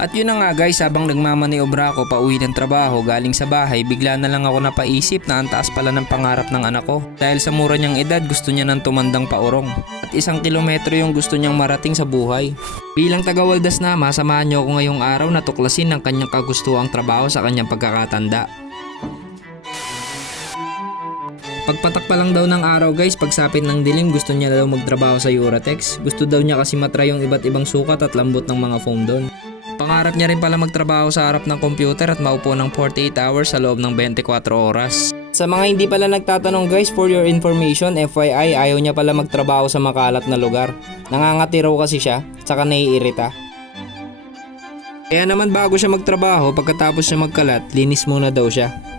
At yun na nga guys, habang nagmamaniobra ako pauwi ng trabaho galing sa bahay, bigla na lang ako napaisip na ang taas pala ng pangarap ng anak ko. Dahil sa mura niyang edad, gusto niya ng tumandang paurong. At 1 kilometro yung gusto niyang marating sa buhay. Bilang taga Waldas na, samahan niyo ako ngayong araw na tuklasin ng kanyang kagustuhang trabaho sa kanyang pagkakatanda. Pagpatak pa lang daw ng araw guys, pagsapit ng dilim, gusto niya daw magtrabaho sa Uratex. Gusto daw niya kasi matry yung iba't ibang sukat at lambot ng mga foam doon. Pangarap niya rin pala magtrabaho sa harap ng computer at maupo ng 48 hours sa loob ng 24 oras. Sa mga hindi pala nagtatanong guys, for your information, FYI, ayaw niya pala magtrabaho sa makalat na lugar. Nangangati raw kasi siya, saka naiirita. Kaya naman bago siya magtrabaho, pagkatapos siya magkalat, linis muna daw siya.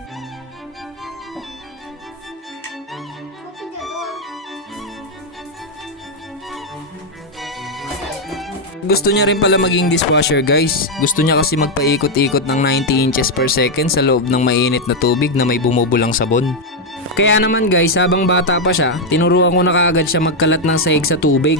Gusto niya rin pala maging dishwasher guys. Gusto niya kasi magpaikot-ikot ng 90 inches per second sa loob ng mainit na tubig na may bumubulang sabon. Kaya naman guys, habang bata pa siya, tinuruan ko na kaagad siya magkalat ng sahig sa tubig.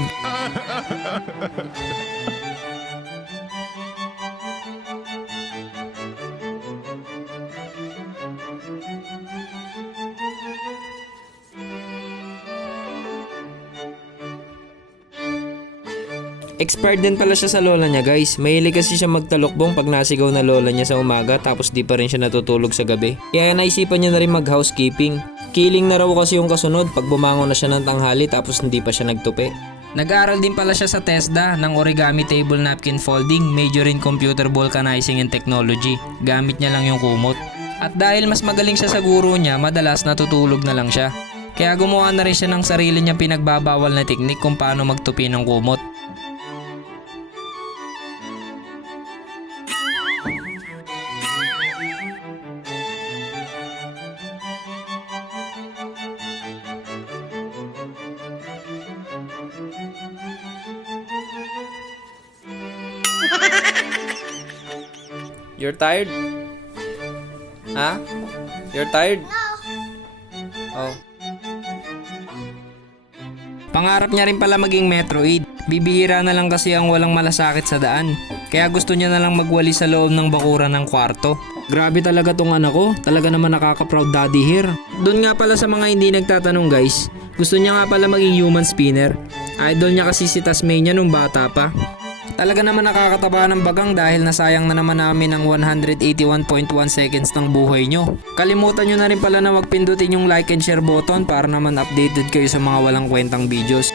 Expert din pala siya sa lola niya guys. Mahilig kasi siya magtalokbong pag nasigaw na lola niya sa umaga tapos di pa rin siya natutulog sa gabi. Kaya naisipan niya na rin mag housekeeping. Killing na raw kasi yung kasunod pag bumangon na siya ng tanghali tapos hindi pa siya nagtupi. Nag-aaral din pala siya sa TESDA ng origami table napkin folding, major in computer vulcanizing and technology. Gamit niya lang yung kumot. At dahil mas magaling siya sa guro niya, madalas natutulog na lang siya. Kaya gumawa na rin siya ng sarili niyang pinagbabawal na teknik kung paano magtupi ng kumot. You're tired? Ha? You're tired? Oh. Pangarap niya rin pala maging Metroid. Bibihira na lang kasi ang walang malasakit sa daan. Kaya gusto niya na lang magwali sa loob ng bakuran ng kwarto. Grabe talaga tong anak ko. Talaga naman nakaka-proud daddy here. Doon nga pala sa mga hindi nagtatanong guys, gusto niya nga pala maging human spinner. Idol niya kasi si Tasmania nung bata pa. Talaga naman nakakataba ng bagang dahil nasayang na naman namin ang 181.1 seconds ng buhay nyo. Kalimutan nyo na rin pala na magpindutin yung like and share button para naman updated kayo sa mga walang kwentang videos.